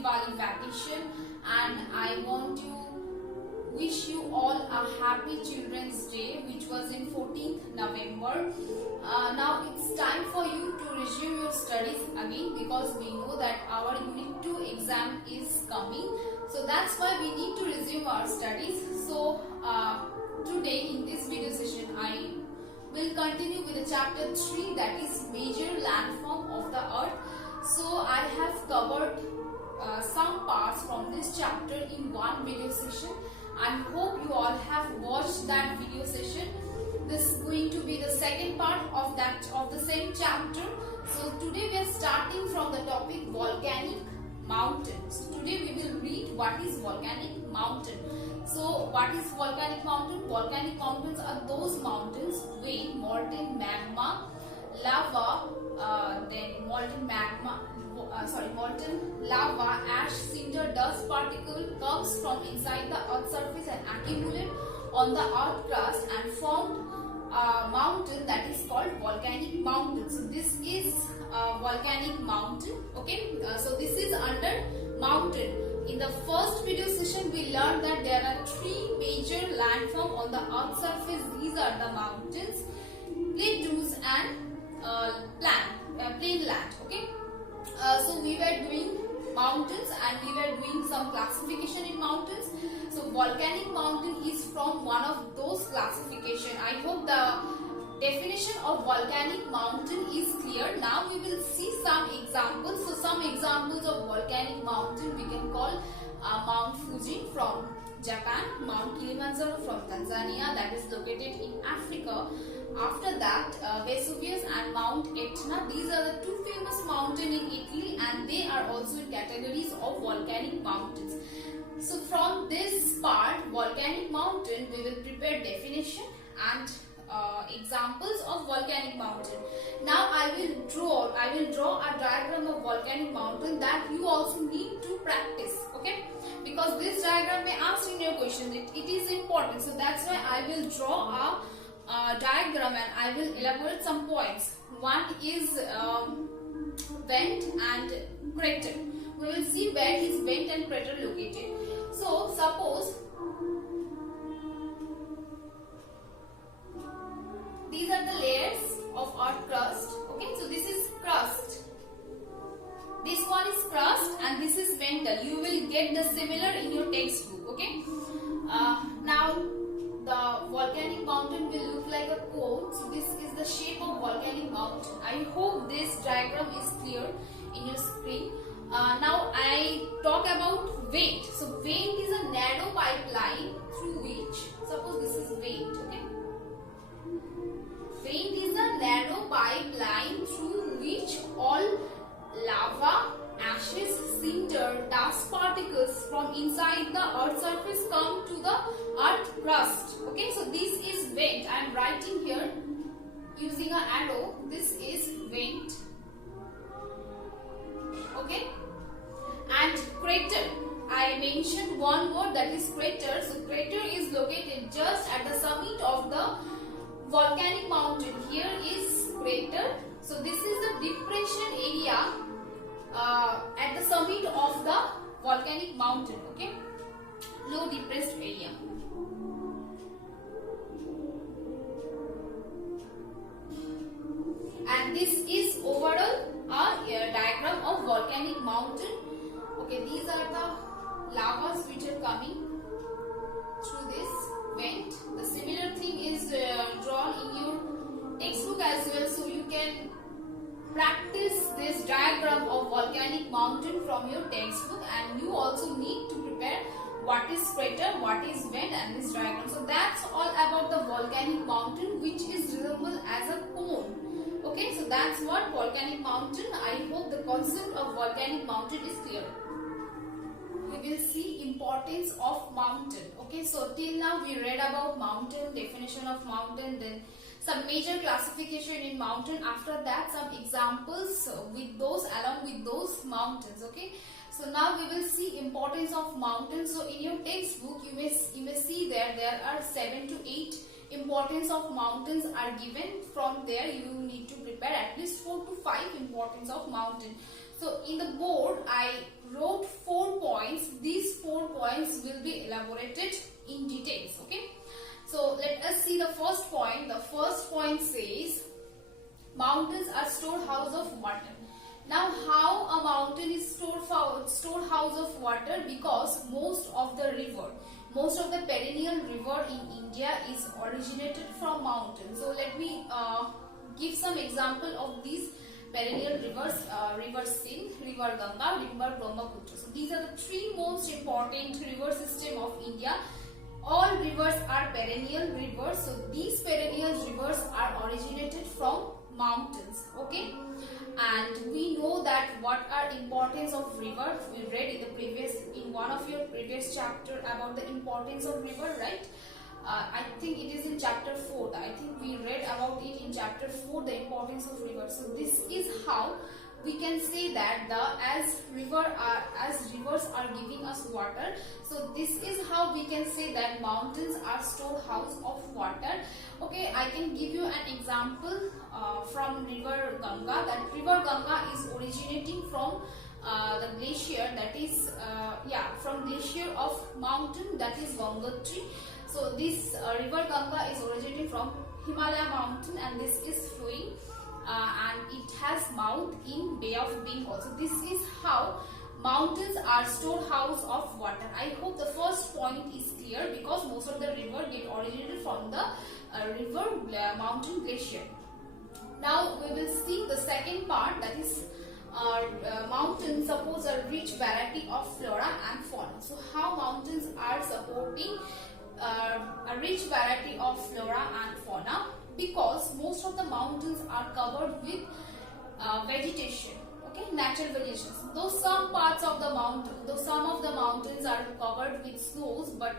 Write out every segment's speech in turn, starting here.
Diwali vacation, and I want to wish you all a happy Children's Day, which was in 14th November. Now it's time for you to resume your studies again, because we know that our Unit 2 exam is coming. So that's why we need to resume our studies. So today in this video session I will continue with the chapter 3, that is major landform of the earth. So I have covered some parts from this chapter in one video session. I hope you all have watched that video session. This is going to be the second part of the same chapter. So today we are starting from the topic volcanic mountains. Today we will read what is volcanic mountain. So what is volcanic mountain? Volcanic mountains are those mountains where molten magma, lava, molten lava, ash, cinder, dust particle comes from inside the earth's surface and accumulate on the earth crust and formed a mountain that is called volcanic mountain. So this is a volcanic mountain. Okay, so this is under mountain. In the first video session we learned that there are three major landforms on the earth's surface. These are the mountains, plateaus and plain land. Okay, so we were doing mountains and we were doing some classification in mountains. So volcanic mountain is from one of those classification. I hope the definition of volcanic mountain is clear. Now we will see some examples. So some examples of volcanic mountain we can call Mount Fuji from Japan, Mount Kilimanjaro from Tanzania, that is located in Africa. After that, Vesuvius and Mount Etna. These are the two famous mountains in Italy, and they are also in categories of volcanic mountains. So from this part, volcanic mountain, we will prepare definition and examples of volcanic mountain. Now I will draw a diagram of volcanic mountain that you also need to practice. Okay, because this diagram may ask in your question. It is important. So that's why I will draw a diagram and I will elaborate some points. One is vent and crater. We will see where is vent and crater located. So suppose these are the layers of earth crust. Okay, so this is crust. This one is crust and this is mantle. You will get the similar in your textbook. Okay. Now the volcanic mountain will look like a cone. So this is the shape of volcanic mountain. I hope this diagram is clear in your screen. Now I talk about vent. So vent is a narrow pipeline through which, suppose this is vent. Okay. Vent is a narrow pipeline through which all lava, ashes, cinder, dust particles from inside the earth surface come to the earth crust. Okay, so this is vent. I am writing here using an arrow. This is vent. Okay, and crater. I mentioned one word, that is crater. So crater is located just at the summit of the volcanic mountain. Here is crater. So this is the depression area at the summit of the volcanic mountain. Okay, low depressed area. And this is overall a diagram of volcanic mountain. Okay, these are the lavas which are coming through this vent. The similar thing is drawn in your textbook as well, so you can practice this diagram of volcanic mountain from your textbook, and you also need to prepare what is crater, what is vent, and this diagram. So that's all about the volcanic mountain, which is resemble as a cone. Okay, so that's what volcanic mountain. I hope the concept of volcanic mountain is clear. We will see importance of mountain. Okay, so till now we read about mountain, definition of mountain, then some major classification in mountain. After that, some examples with those, along with those mountains. Okay, so now we will see importance of mountains. So in your textbook you may see there are 7 to 8 importance of mountains are given. From there you need to prepare at least 4 to 5 importance of mountain. So in the board I wrote 4 points. These 4 points will be elaborated in details. Okay. So let us see the first point. The first point says mountains are storehouse of water. Now how a mountain is storehouse of water? Because most of the perennial river in India is originated from mountains. So let me give some example of these perennial rivers. River Sindh, River Ganga, River Brahmaputra. So these are the 3 most important river system of India. All rivers are perennial rivers. So these perennial rivers are originated from mountains. Okay, and we know that what are importance of river. We read in one of your previous chapter about the importance of river, right? I think it is in chapter 4. I think we read about it in chapter 4, the importance of river. So this is how we can say that as rivers are giving us water. So this is how we can say that mountains are storehouse of water. Okay, I can give you an example from River Ganga. That River Ganga is originating from the glacier, that is from glacier of mountain, that is Gangotri. So this River Ganga is originating from Himalaya mountain, and this is flowing and it has mouth in Bay of Bengal. So this is how mountains are storehouse of water. I hope the first point is clear, because most of the river get originated from the mountain glacier. Now we will see the second part, that is mountains suppose a rich variety of flora and fauna. So how mountains are supporting a rich variety of flora and fauna? Because most of the mountains are covered with vegetation. Okay, natural vegetation. Though some parts of the mountain, some of the mountains are covered with snows, but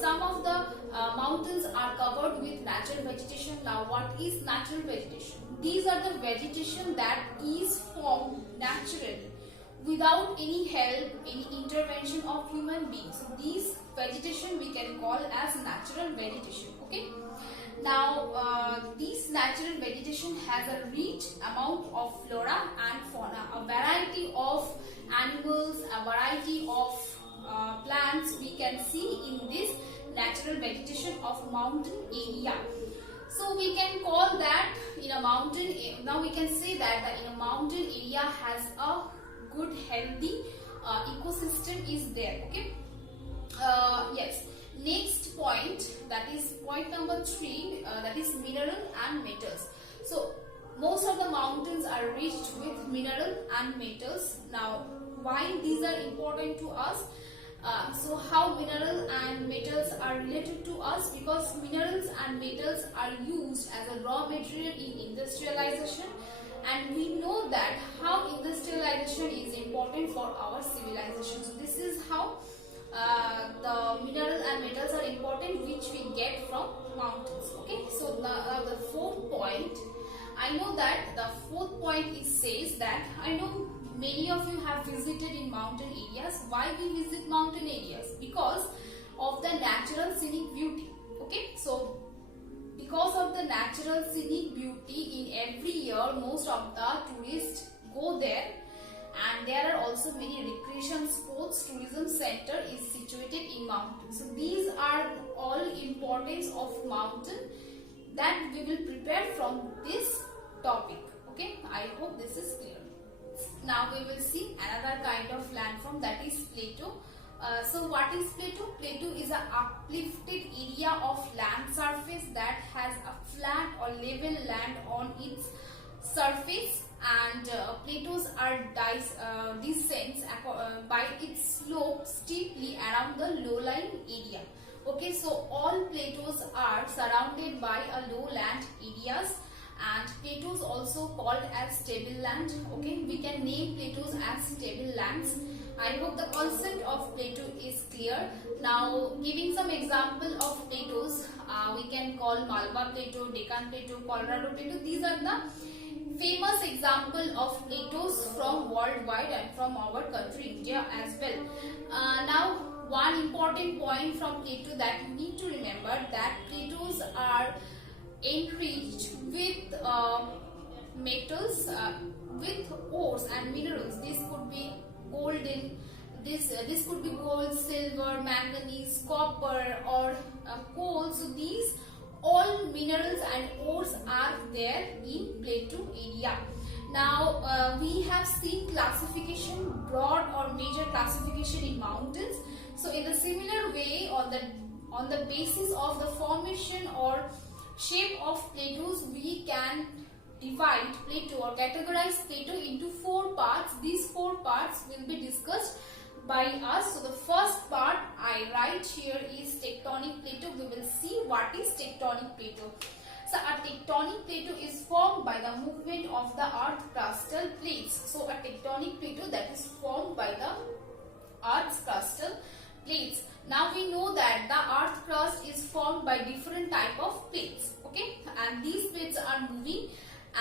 some of the mountains are covered with natural vegetation. Now what is natural vegetation? These are the vegetation that is formed naturally without any help, any intervention of human beings. So these vegetation we can call as natural vegetation. Okay. Now this natural vegetation has a rich amount of flora and fauna, a variety of animals, a variety of plants we can see in this natural vegetation of mountain area. So we can call that in a mountain, now we can say that in a mountain area has a good healthy ecosystem is there. Okay. Yes. Next point, that is point number 3, that is mineral and metals. So most of the mountains are rich with mineral and metals. Now why these are important to us? So how mineral and metals are related to us? Because minerals and metals are used as a raw material in industrialization, and we know that how industrialization is important for our civilization. So this is how the mineral and metals are important, which we get from mountains. Okay, so the 4th point, I know that the 4th point says that I know many of you have visited in mountain areas. Why we visit mountain areas? Because of the natural scenic beauty. Okay, so because of the natural scenic beauty, in every year most of the tourists go there, and there are also many recreation sports tourism center is situated in mountains. So these are all importance of mountain that we will prepare from this topic. Okay, I hope this is clear. Now we will see another kind of landform, that is plateau. So what is plateau? Plateau is an uplifted area of land surface that has a flat or level land on its surface, and plateaus are descends by its slope steeply around the low-lying area. Okay, so all plateaus are surrounded by a lowland areas, and plateaus also called as tableland. Okay, we can name plateaus as tablelands. I hope the concept of plateau is clear. Now, giving some example of plateaus, we can call Malwa Plateau, Deccan Plateau, Colorado Plateau. These are the famous example of plateaus from worldwide and from our country India as well. Now, one important point from plateau that you need to remember, that plateaus are enriched with metals, with ores and minerals. This could be golden, this could be gold, silver, manganese, copper, or coal. So these all minerals and ores are there in Plateau area. Now we have seen classification, broad or major classification in mountains. So in the similar way, on the basis of the formation or shape of plateaus, we can divide plateau or categorize plateau into 4 parts. These 4 parts will be discussed by us. So the first part I write here is tectonic plateau. We will see what is tectonic plateau. So a tectonic plateau is formed by the movement of the earth crustal plates. So a tectonic plateau that is formed by the earth's crustal plates. Now we know that the earth crust is formed by different type of plates, okay, and these plates are moving,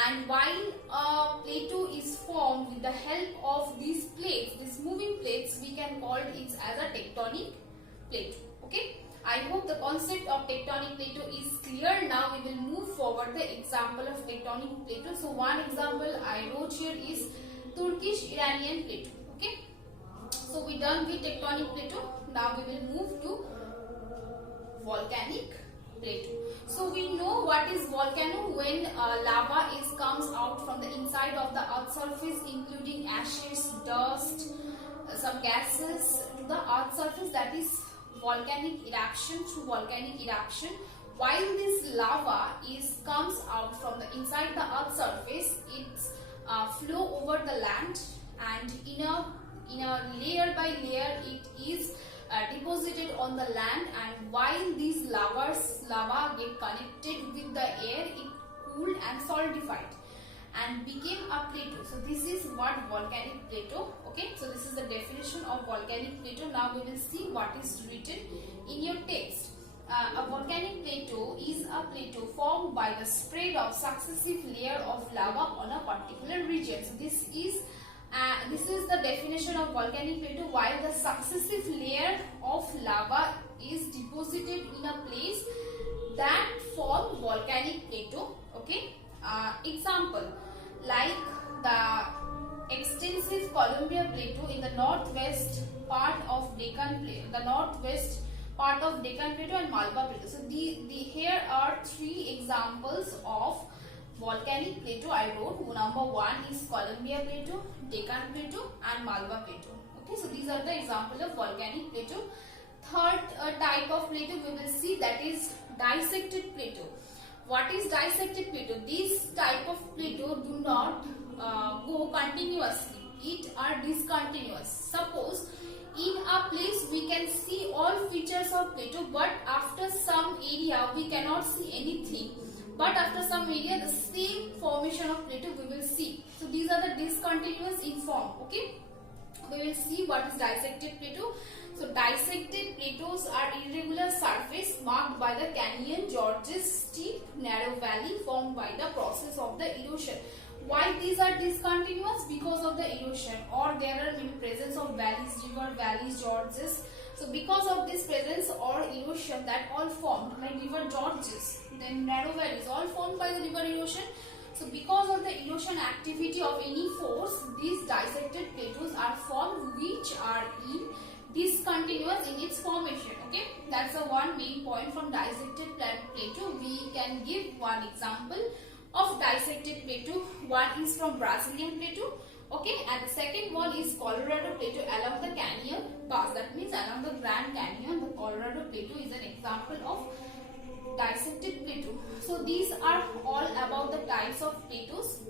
and while a plateau is formed with the help of these plates, these moving plates, we can call it as a tectonic plateau, okay. I hope the concept of tectonic plateau is clear. Now we will move forward the example of tectonic plateau. So one example I wrote here is Turkish Iranian plateau, okay. So we done with tectonic plateau. Now we will move to volcanic plateau. So we know what is volcano when lava comes out from the inside of the earth's surface, including ashes, dust, some gases to the earth's surface. That is volcanic eruption. Through volcanic eruption, while this lava comes out from the inside the earth's surface, it flow over the land, and in a layer by layer it is deposited on the land, and while these lava get connected with the air, it cooled and solidified and became a plateau. So this is what volcanic plateau, okay. So this is the definition of volcanic plateau. Now we will see what is written in your text. A volcanic plateau is a plateau formed by the spread of successive layer of lava on a particular region. So this is the definition of volcanic plateau, while the successive layer of lava is deposited in a place that form volcanic plateau, okay. Example, like the extensive Columbia Plateau in the northwest part of Deccan Plateau and Malwa Plateau. So here are 3 examples of volcanic plateau I wrote. Number 1 is Columbia Plateau, Deccan Plateau and Malwa Plateau. Okay, so these are the example of volcanic plateau. Third type of plateau we will see, that is dissected plateau. What is dissected plateau? These type of plateau do not go continuously. It are discontinuous. Suppose in a place we can see all features of plateau, but after some area we cannot see anything. But after some area, the same formation of plateau we will see. So these are the discontinuous in form, okay. We will see what is dissected plateau. So dissected plateaus are irregular surface marked by the canyon, gorges, steep, narrow valley formed by the process of the erosion. Why these are discontinuous? Because of the erosion, or there are in presence of valleys, river valleys, gorges. So because of this presence or erosion, that all formed like river gorges, then narrow valleys, all formed by the river erosion. So because of the erosion activity of any force, these dissected plateaus are formed, which are in discontinuous in its formation, okay. That's the one main point from dissected plateau. We can give one example of dissected plateau. One is from Brazilian plateau, okay, and the second one is Colorado plateau along the canyon pass. That means along the Grand Canyon, the Colorado plateau is an example of dissected plateau. So these are all about the types of plateaus.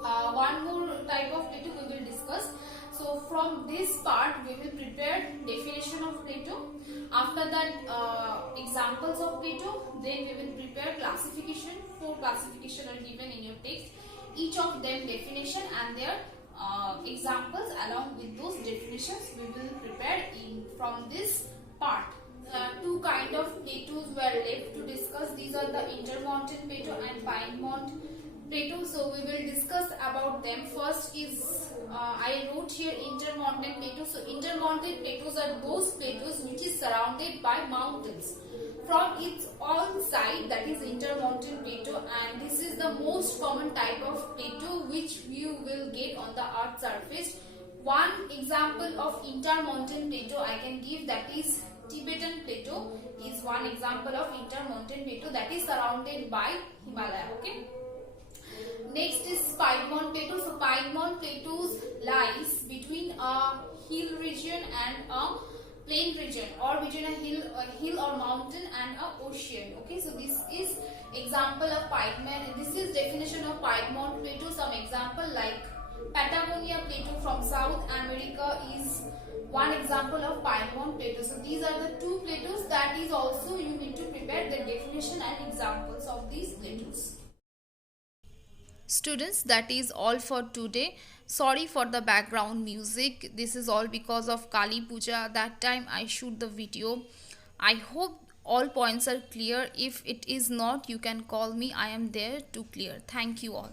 One more type of plateau we will discuss. So from this part we will prepare definition of plateau. After that examples of plateau, then we will prepare classification. 4 classification are given in your text. Each of them definition and their examples. Along with those definitions we will prepare from this part. 2 kind of plateaus were left to discuss. These are the intermountain plateau and Piedmont plateau. So we will discuss about them. First is I wrote here intermountain plateau. So intermountain plateaus are those plateaus which is surrounded by mountains. from its all side, that is intermountain plateau, and this is the most common type of plateau which you will get on the earth surface. One example of intermountain plateau I can give, that is Tibetan plateau is one example of intermountain plateau that is surrounded by Himalaya. Okay. Next is Piedmont Plateau. So Piedmont Plateaus lies between a hill region and a plain region, or between a hill or mountain and a ocean. Okay, so this is example of Piedmont. This is definition of Piedmont Plateau. Some example like Patagonia Plateau from South America is one example of Piedmont Plateau. So these are the two plateaus that is also you need to prepare the definition and examples of these plateaus. Students, that is all for today. Sorry for the background music. This is all because of Kali Puja. That time I shoot the video. I hope all points are clear. If it is not, you can call me. I am there to clear. Thank you all.